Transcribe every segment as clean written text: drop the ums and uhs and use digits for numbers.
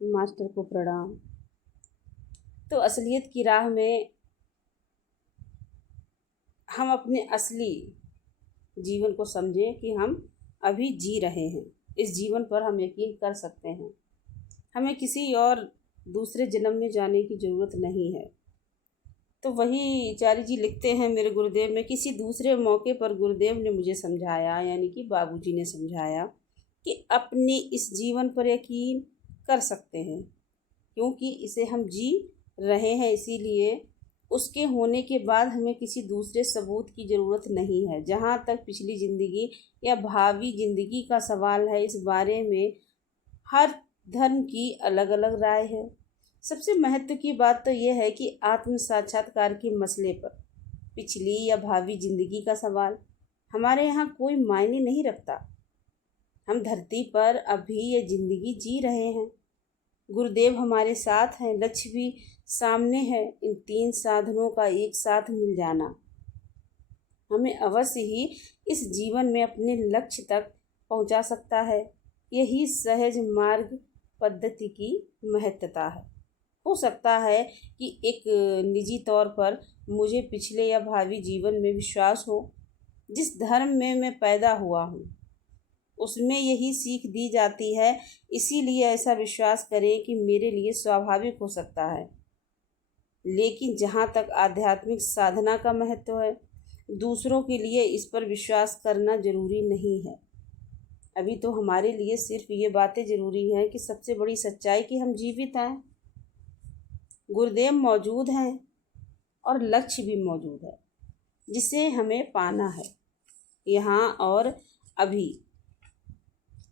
Master को प्रणाम। तो असलियत की राह में हम अपने असली जीवन को समझें कि हम अभी जी रहे हैं। इस जीवन पर हम यकीन कर सकते हैं। हमें किसी और दूसरे जन्म में जाने की ज़रूरत नहीं है। तो वही आचार्य जी लिखते हैं मेरे गुरुदेव में, किसी दूसरे मौके पर गुरुदेव ने मुझे समझाया, यानी कि बाबूजी ने समझाया कि अपने इस जीवन पर यकीन कर सकते हैं, क्योंकि इसे हम जी रहे हैं। इसीलिए उसके होने के बाद हमें किसी दूसरे सबूत की ज़रूरत नहीं है। जहाँ तक पिछली ज़िंदगी या भावी ज़िंदगी का सवाल है, इस बारे में हर धर्म की अलग अलग राय है। सबसे महत्व की बात तो यह है कि आत्म साक्षात्कार के मसले पर पिछली या भावी ज़िंदगी का सवाल हमारे यहाँ कोई मायने नहीं रखता। हम धरती पर अभी ये ज़िंदगी जी रहे हैं। गुरुदेव हमारे साथ हैं, लक्ष्य भी सामने है। इन तीन साधनों का एक साथ मिल जाना हमें अवश्य ही इस जीवन में अपने लक्ष्य तक पहुंचा सकता है। यही सहज मार्ग पद्धति की महत्ता है। हो सकता है कि एक निजी तौर पर मुझे पिछले या भावी जीवन में विश्वास हो। जिस धर्म में मैं पैदा हुआ हूँ उसमें यही सीख दी जाती है, इसीलिए ऐसा विश्वास करें कि मेरे लिए स्वाभाविक हो सकता है। लेकिन जहाँ तक आध्यात्मिक साधना का महत्व है, दूसरों के लिए इस पर विश्वास करना जरूरी नहीं है। अभी तो हमारे लिए सिर्फ ये बातें ज़रूरी हैं कि सबसे बड़ी सच्चाई कि हम जीवित हैं, गुरुदेव मौजूद हैं और लक्ष्य भी मौजूद है जिसे हमें पाना है यहाँ और अभी।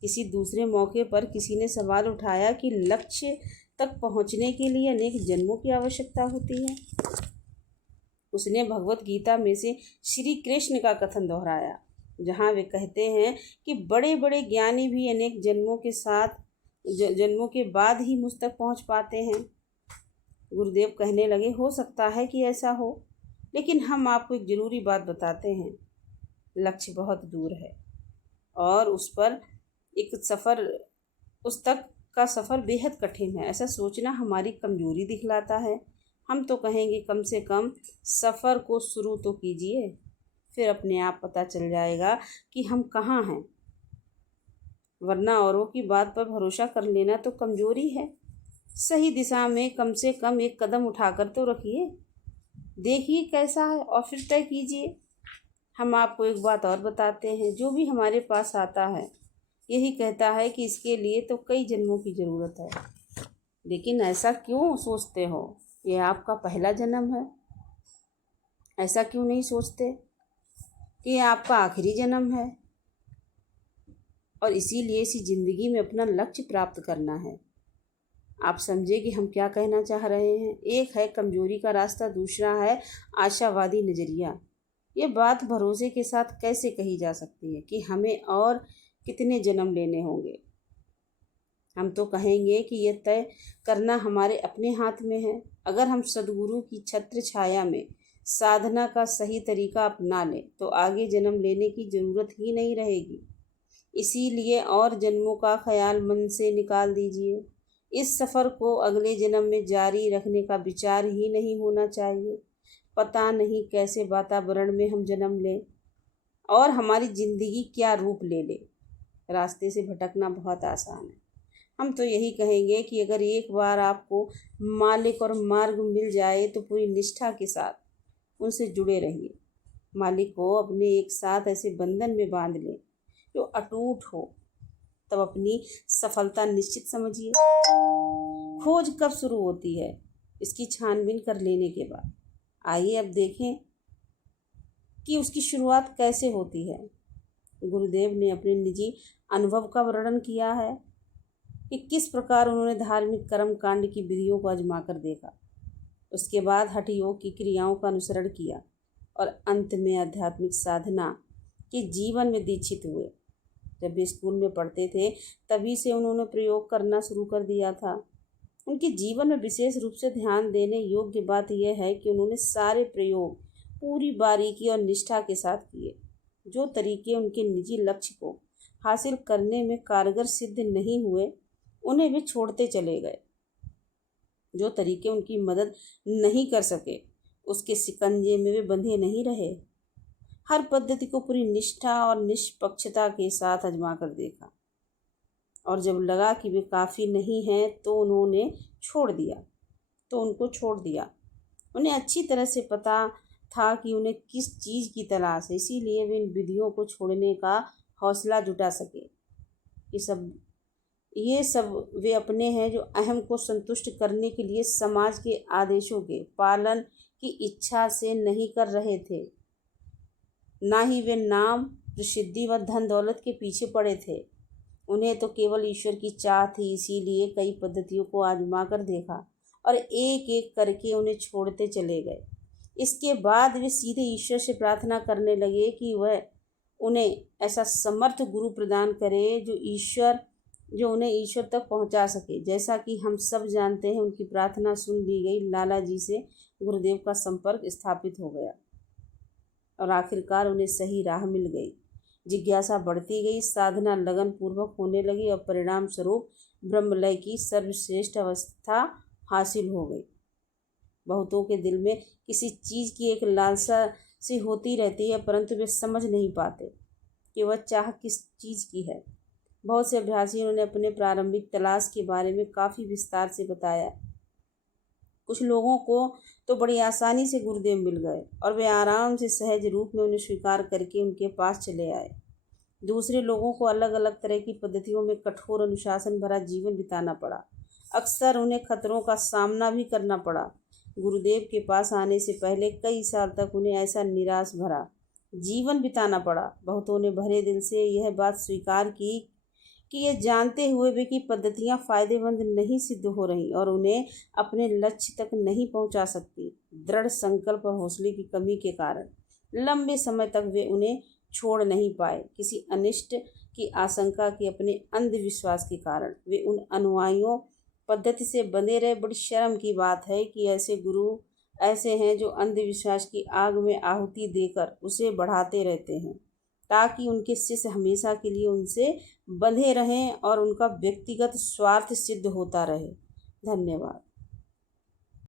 किसी दूसरे मौके पर किसी ने सवाल उठाया कि लक्ष्य तक पहुँचने के लिए अनेक जन्मों की आवश्यकता होती है। उसने भगवत गीता में से श्री कृष्ण का कथन दोहराया, जहाँ वे कहते हैं कि बड़े बड़े ज्ञानी भी अनेक जन्मों के बाद ही मुझ तक पहुँच पाते हैं। गुरुदेव कहने लगे, हो सकता है कि ऐसा हो, लेकिन हम आपको एक ज़रूरी बात बताते हैं। लक्ष्य बहुत दूर है और उस तक का सफ़र बेहद कठिन है। ऐसा सोचना हमारी कमज़ोरी दिखलाता है। हम तो कहेंगे कम से कम सफ़र को शुरू तो कीजिए, फिर अपने आप पता चल जाएगा कि हम कहाँ हैं। वरना औरों की बात पर भरोसा कर लेना तो कमज़ोरी है। सही दिशा में कम से कम एक कदम उठाकर तो रखिए, देखिए कैसा है और फिर तय कीजिए। हम आपको एक बात और बताते हैं, जो भी हमारे पास आता है यही कहता है कि इसके लिए तो कई जन्मों की ज़रूरत है। लेकिन ऐसा क्यों सोचते हो? ये आपका पहला जन्म है। ऐसा क्यों नहीं सोचते कि ये आपका आखिरी जन्म है और इसीलिए इसी ज़िंदगी में अपना लक्ष्य प्राप्त करना है। आप समझे कि हम क्या कहना चाह रहे हैं। एक है कमज़ोरी का रास्ता, दूसरा है आशावादी नज़रिया। ये बात भरोसे के साथ कैसे कही जा सकती है कि हमें और कितने जन्म लेने होंगे। हम तो कहेंगे कि यह तय करना हमारे अपने हाथ में है। अगर हम सद्गुरु की छत्र छाया में साधना का सही तरीका अपना लें तो आगे जन्म लेने की ज़रूरत ही नहीं रहेगी। इसीलिए और जन्मों का ख्याल मन से निकाल दीजिए। इस सफ़र को अगले जन्म में जारी रखने का विचार ही नहीं होना चाहिए। पता नहीं कैसे वातावरण में हम जन्म लें और हमारी ज़िंदगी क्या रूप ले ले। रास्ते से भटकना बहुत आसान है। हम तो यही कहेंगे कि अगर एक बार आपको मालिक और मार्ग मिल जाए तो पूरी निष्ठा के साथ उनसे जुड़े रहिए। मालिक को अपने एक साथ ऐसे बंधन में बांध लें जो अटूट हो, तब अपनी सफलता निश्चित समझिए। खोज कब शुरू होती है? इसकी छानबीन कर लेने के बाद। आइए अब देखें कि उसकी शुरुआत कैसे होती है। गुरुदेव ने अपने निजी अनुभव का वर्णन किया है कि किस प्रकार उन्होंने धार्मिक कर्म कांड की विधियों को आजमा कर देखा, उसके बाद हठ योग की क्रियाओं का अनुसरण किया और अंत में आध्यात्मिक साधना के जीवन में दीक्षित हुए। जब वे स्कूल में पढ़ते थे तभी से उन्होंने प्रयोग करना शुरू कर दिया था। उनके जीवन में विशेष रूप से ध्यान देने योग्य बात यह है कि उन्होंने सारे प्रयोग पूरी बारीकी और निष्ठा के साथ किए। जो तरीके उनके निजी लक्ष्य को हासिल करने में कारगर सिद्ध नहीं हुए उन्हें भी छोड़ते चले गए। जो तरीके उनकी मदद नहीं कर सके उसके शिकंजे में वे बंधे नहीं रहे। हर पद्धति को पूरी निष्ठा और निष्पक्षता के साथ आजमा कर देखा और जब लगा कि वे काफ़ी नहीं हैं तो उनको छोड़ दिया। उन्हें अच्छी तरह से पता था कि उन्हें किस चीज़ की तलाश है, इसीलिए वे इन विधियों को छोड़ने का हौसला जुटा सके कि ये सब वे अपने हैं जो अहम को संतुष्ट करने के लिए समाज के आदेशों के पालन की इच्छा से नहीं कर रहे थे। ना ही वे नाम, प्रसिद्धि व धन दौलत के पीछे पड़े थे। उन्हें तो केवल ईश्वर की चाह थी, इसीलिए कई पद्धतियों को आजमा कर देखा और एक एक करके उन्हें छोड़ते चले गए। इसके बाद वे सीधे ईश्वर से प्रार्थना करने लगे कि वह उन्हें ऐसा समर्थ गुरु प्रदान करे जो उन्हें ईश्वर तक पहुंचा सके। जैसा कि हम सब जानते हैं, उनकी प्रार्थना सुन ली गई। लाला जी से गुरुदेव का संपर्क स्थापित हो गया और आखिरकार उन्हें सही राह मिल गई। जिज्ञासा बढ़ती गई, साधना लगन पूर्वक होने लगी और परिणाम स्वरूप ब्रह्मलय की सर्वश्रेष्ठ अवस्था हासिल हो गई। बहुतों के दिल में किसी चीज़ की एक लालसा सी होती रहती है, परंतु वे समझ नहीं पाते कि वह चाह किस चीज़ की है। बहुत से अभ्यासियों ने अपने प्रारंभिक तलाश के बारे में काफ़ी विस्तार से बताया। कुछ लोगों को तो बड़ी आसानी से गुरुदेव मिल गए और वे आराम से सहज रूप में उन्हें स्वीकार करके उनके पास चले आए। दूसरे लोगों को अलग अलग तरह की पद्धतियों में कठोर अनुशासन भरा जीवन बिताना पड़ा। अक्सर उन्हें खतरों का सामना भी करना पड़ा। गुरुदेव के पास आने से पहले कई साल तक उन्हें ऐसा निराश भरा जीवन बिताना पड़ा। बहुतों ने भरे दिल से यह बात स्वीकार की कि ये जानते हुए भी कि पद्धतियाँ फ़ायदेमंद नहीं सिद्ध हो रही और उन्हें अपने लक्ष्य तक नहीं पहुंचा सकती। दृढ़ संकल्प और हौसले की कमी के कारण लंबे समय तक वे उन्हें छोड़ नहीं पाए। किसी अनिष्ट की आशंका के अपने अंधविश्वास के कारण वे उन अनुयायियों पद्धति से बंधे रहे। बड़ी शर्म की बात है कि ऐसे गुरु ऐसे हैं जो अंधविश्वास की आग में आहुति देकर उसे बढ़ाते रहते हैं ताकि उनके शिष्य हमेशा के लिए उनसे बंधे रहें और उनका व्यक्तिगत स्वार्थ सिद्ध होता रहे। धन्यवाद।